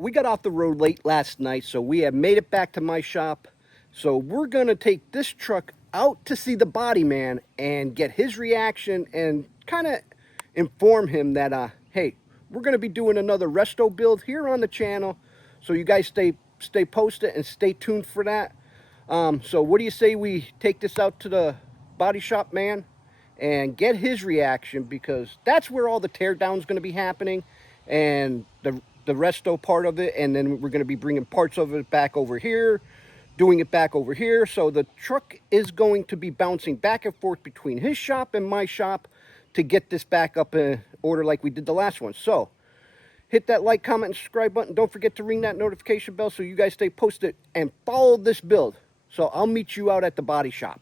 We got off the road late last night, so we have made it back to my shop. So we're going to take this truck out to see the body man and get his reaction and kind of inform him that, hey, we're going to be doing another resto build here on the channel. So you guys stay posted and stay tuned for that. So what do you say we take this out to the body shop man and get his reaction, because that's where all the teardown is going to be happening, and the resto part of it, and then we're going to be bringing parts of it back over here, doing it back over here. So the truck is going to be bouncing back and forth between his shop and my shop to get this back up in order like we did the last one. So hit that like, comment, and subscribe button. Don't forget to ring that notification bell so you guys stay posted and follow this build. So I'll meet you out at the body shop.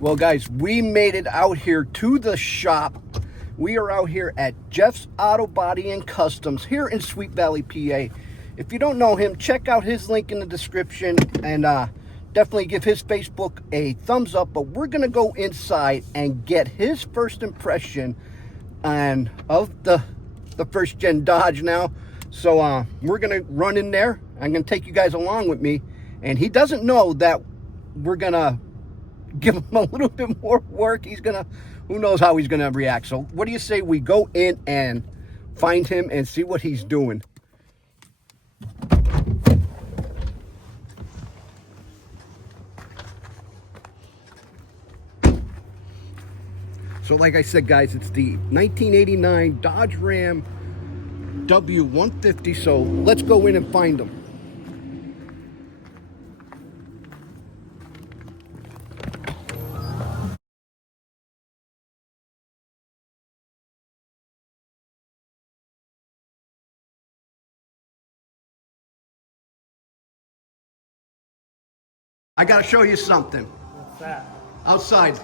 Well, guys, we made it out here to the shop. We are out here at Jeff's Auto Body and Customs here in Sweet Valley, PA. If you don't know him, check out his link in the description, and definitely give his Facebook a thumbs up. But we're going to go inside and get his first impression of the first gen Dodge now. So we're going to run in there. I'm going to take you guys along with me. And he doesn't know that we're going to give him a little bit more work. He's gonna, who knows how he's gonna react. So what do you say we go in and find him and see what he's doing? So like I said, guys, it's the 1989 Dodge Ram W150. So let's go in and find him. I gotta show you something. What's that? Outside.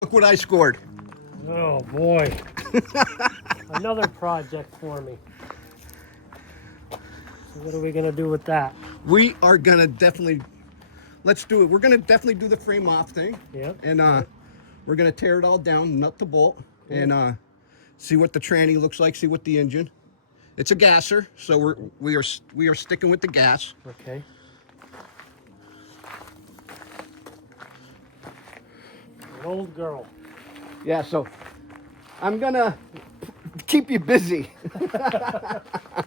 Look what I scored. Oh boy. Another project for me. So what are we gonna do with that? We are gonna definitely, let's do it. We're gonna definitely do the frame off thing. Yep. And we're gonna tear it all down, nut to bolt, cool. And see what the tranny looks like, see what the engine. It's a gasser, so we are sticking with the gas. Okay. An old girl. Yeah, so I'm gonna keep you busy.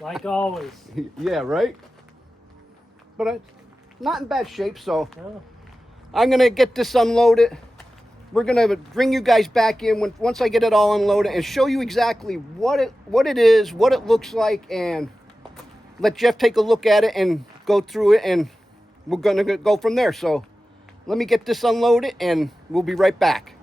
Like always. Yeah, right? But it's not in bad shape, so Oh. I'm gonna get this unloaded. We're gonna bring you guys back in once I get it all unloaded and show you exactly what it is, what it looks like, and let Jeff take a look at it and go through it, and we're gonna go from there. So let me get this unloaded and we'll be right back.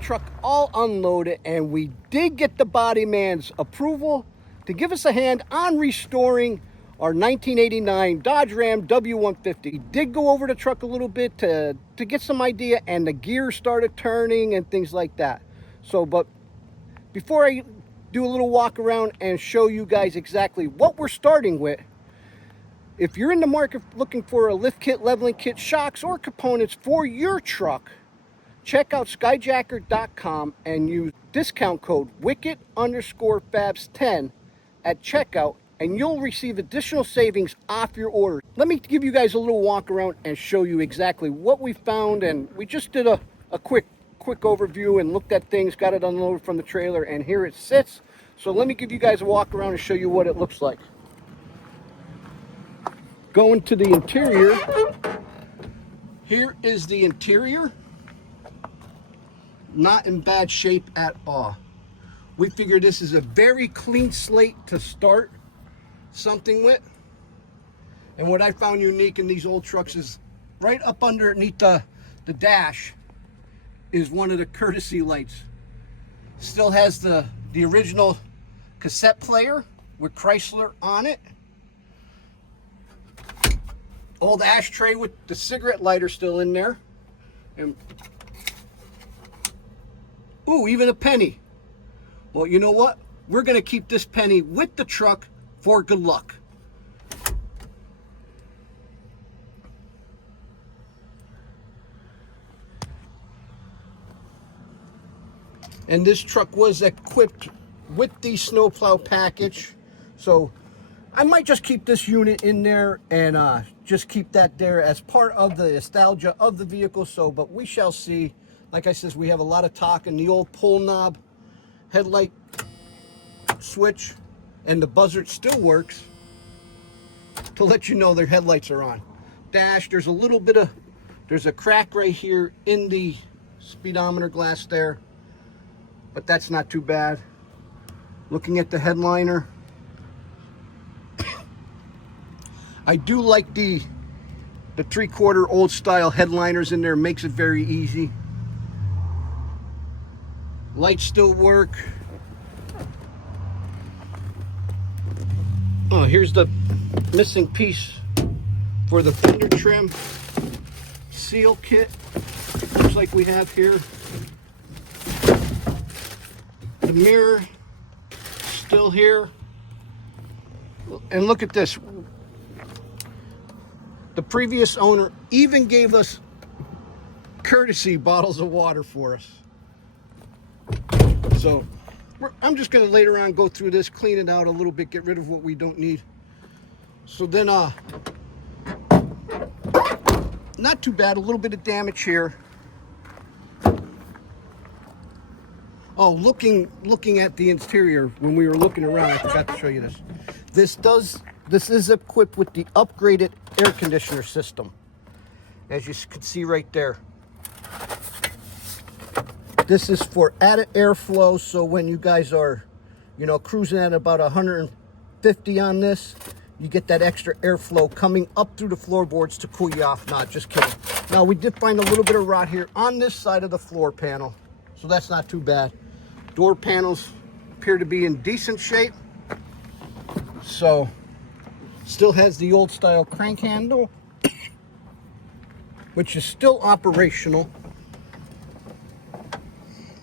Truck all unloaded, and we did get the body man's approval to give us a hand on restoring our 1989 Dodge Ram W150. We did go over the truck a little bit to get some idea, and the gears started turning and things like that. So, but before I do a little walk around and show you guys exactly what we're starting with, if you're in the market looking for a lift kit, leveling kit, shocks, or components for your truck, check out skyjacker.com and use discount code WICKET_Fabz10 at checkout, and you'll receive additional savings off your order. Let me give you guys a little walk around and show you exactly what we found. And we just did a quick overview and looked at things, got it unloaded from the trailer, and here it sits. So let me give you guys a walk around and show you what it looks like. Going to the interior, here is the interior. Not in bad shape at all. We figure this is a very clean slate to start something with. And what I found unique in these old trucks is right up underneath the dash is one of the courtesy lights. Still has the original cassette player with Chrysler on it. Old ashtray with the cigarette lighter still in there. And ooh, even a penny. Well, you know what? We're going to keep this penny with the truck for good luck. And this truck was equipped with the snowplow package. So I might just keep this unit in there and just keep that there as part of the nostalgia of the vehicle. So, but we shall see. Like I said, we have a lot of talk, and the old pull knob headlight switch and the buzzard still works to let you know their headlights are on. Dash, there's a little bit of, there's a crack right here in the speedometer glass there, but that's not too bad. Looking at the headliner, I do like the 3/4 old style headliners in there, makes it very easy. Lights still work. Oh, here's the missing piece for the fender trim seal kit. Looks like we have here. The mirror still here. And look at this. The previous owner even gave us courtesy bottles of water for us. So I'm just going to later on go through this, clean it out a little bit, get rid of what we don't need. So then, not too bad, a little bit of damage here. Oh, looking at the interior, when we were looking around, I forgot to show you this. This is equipped with the upgraded air conditioner system, as you can see right there. This is for added airflow, so when you guys are, you know, cruising at about 150 on this, you get that extra airflow coming up through the floorboards to cool you off. Not just kidding. Now, we did find a little bit of rot here on this side of the floor panel, so that's not too bad. Door panels appear to be in decent shape. So, still has the old style crank handle, which is still operational.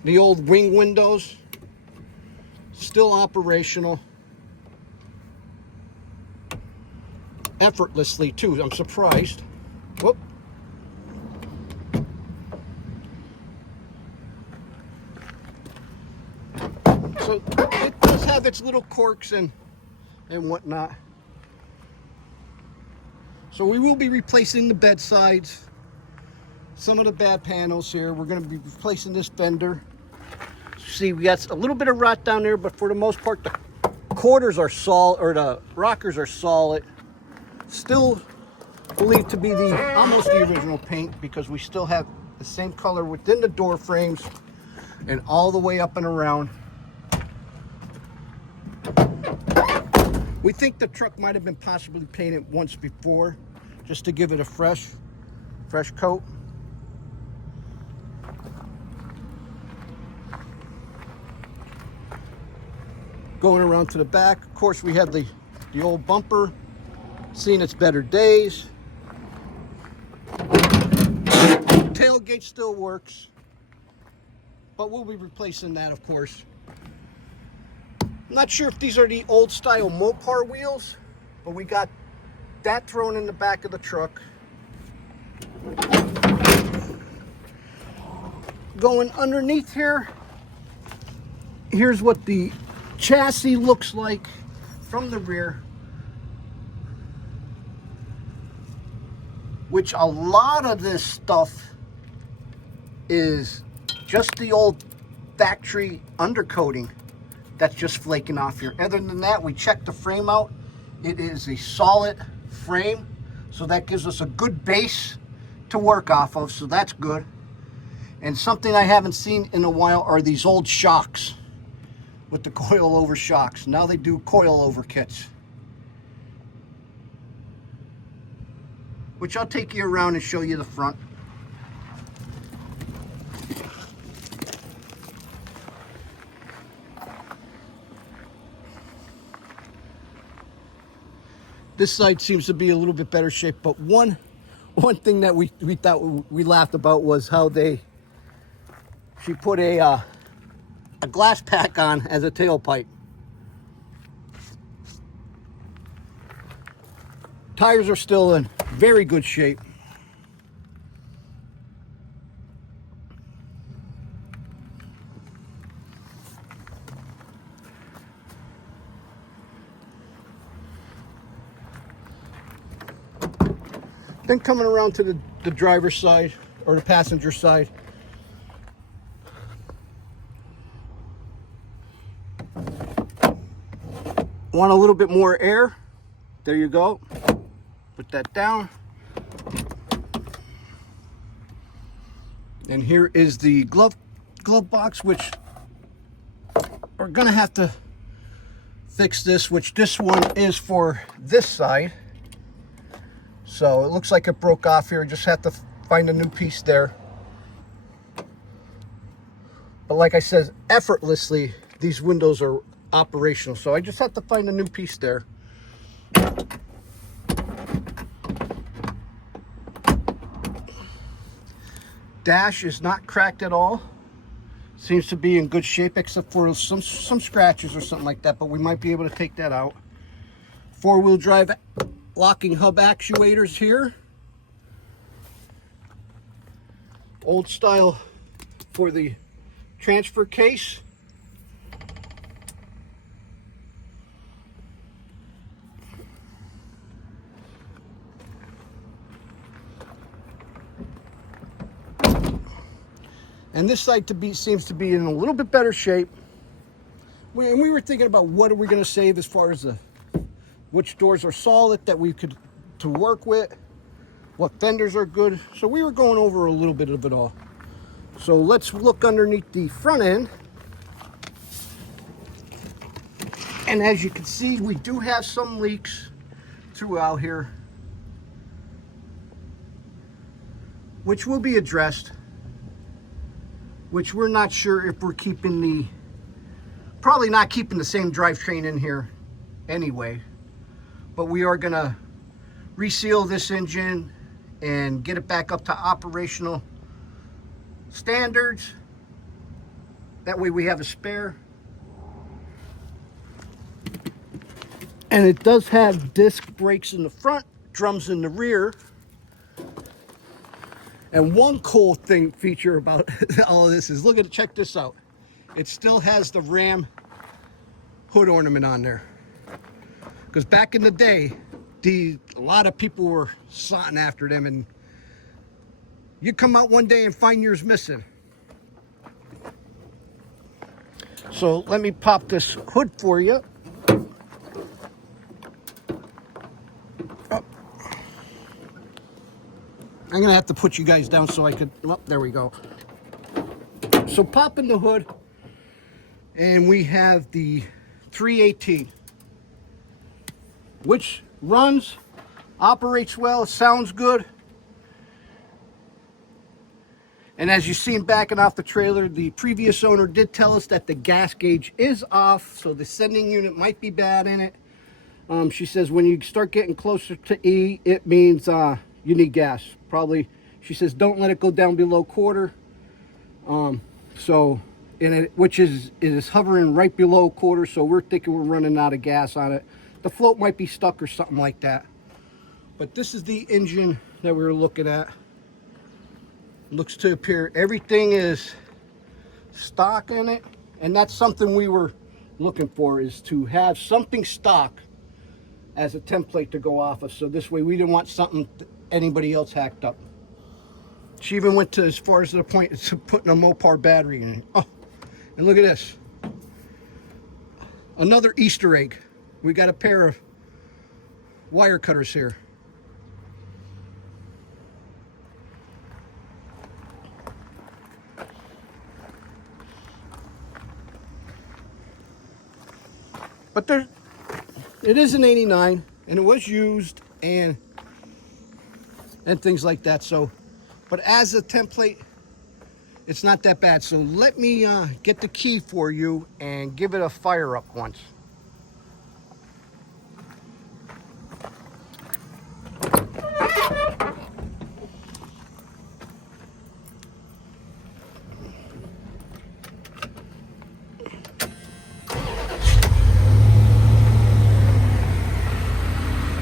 The old wing windows, still operational. Effortlessly too, I'm surprised. Whoop. So it does have its little quirks and whatnot. So we will be replacing the bed sides, some of the bad panels here. We're going to be replacing this fender. See, we got a little bit of rot down there, but for the most part, the quarters are solid, or the rockers are solid. Still believed to be almost the original paint, because we still have the same color within the door frames and all the way up and around. We think the truck might have been possibly painted once before, just to give it a fresh coat. Going around to the back, of course, we have the old bumper seen its better days. Tailgate still works, but we'll be replacing that, of course. I'm not sure if these are the old style Mopar wheels, but we got that thrown in the back of the truck. Going underneath here, here's what the chassis looks like from the rear, which a lot of this stuff is just the old factory undercoating that's just flaking off here. Other than that, we checked the frame out. It is a solid frame, so that gives us a good base to work off of, so that's good. And something I haven't seen in a while are these old shocks with the coil-over shocks. Now they do coil-over kits, which I'll take you around and show you the front. This side seems to be a little bit better shape, but one thing that we thought we laughed about was how she put a glass pack on as a tailpipe. Tires are still in very good shape. Then coming around to the driver's side, or the passenger side. Want a little bit more air? There you go. Put that down. And here is the glove box, which we're gonna have to fix this, which this one is for this side. So it looks like it broke off here. Just have to find a new piece there. But like I said, effortlessly, these windows are operational. So I just have to find a new piece there. Dash is not cracked at all. Seems to be in good shape, except for some scratches or something like that, but we might be able to take that out. Four-wheel drive locking hub actuators here. Old style for the transfer case. And this side seems to be in a little bit better shape. And we were thinking about what are we going to save as far as which doors are solid that we could to work with, what fenders are good. So we were going over a little bit of it all. So let's look underneath the front end. And as you can see, we do have some leaks throughout here, which will be addressed, which we're not sure if we're keeping probably not keeping the same drivetrain in here anyway. But we are gonna reseal this engine and get it back up to operational standards. That way we have a spare. And it does have disc brakes in the front, drums in the rear. And one cool feature about all of this is, check this out. It still has the Ram hood ornament on there. Because back in the day, a lot of people were sought after them, and you come out one day and find yours missing. So let me pop this hood for you. Oh. I'm gonna have to put you guys down so I could, well, there we go. So popping the hood, and we have the 318. Which runs, operates well, sounds good. And as you've seen backing off the trailer, the previous owner did tell us that the gas gauge is off, so the sending unit might be bad in it. She says when you start getting closer to E, it means you need gas. Probably, she says, don't let it go down below quarter. Which is hovering right below quarter, so we're thinking we're running out of gas on it. The float might be stuck or something like that. But this is the engine that we were looking at. Looks to appear everything is stock in it, and that's something we were looking for, is to have something stock as a template to go off of, so this way we didn't want something anybody else hacked up. She even went to as far as the point of putting a Mopar battery in it. Oh, and look at this, another Easter egg. We got a pair of wire cutters here. But it is an 89, and it was used and things like that. So, but as a template, it's not that bad. So let me get the key for you and give it a fire up once.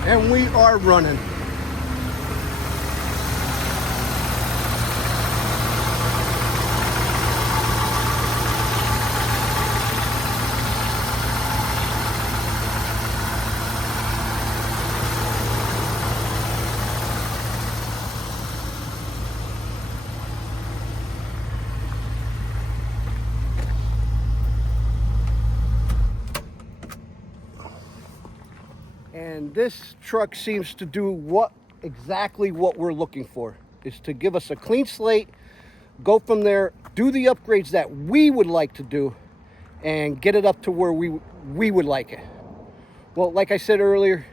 And we are running. And this truck seems to do exactly what we're looking for, is to give us a clean slate, go from there, do the upgrades that we would like to do, and get it up to where we would like it. Well, like I said earlier,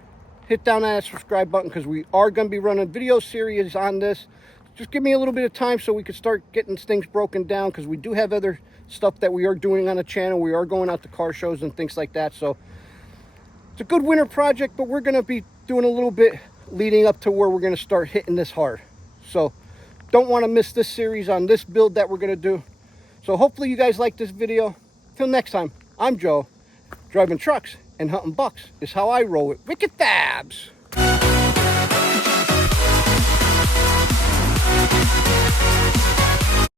hit down that subscribe button, because we are going to be running video series on this. Just give me a little bit of time so we can start getting things broken down, because we do have other stuff that we are doing on the channel. We are going out to car shows and things like that. So it's a good winter project, but we're going to be doing a little bit leading up to where we're going to start hitting this hard. So don't want to miss this series on this build that we're going to do. So hopefully you guys like this video. Till next time, I'm Joe. Driving trucks and hunting bucks is how I roll it. Wicked Fabz!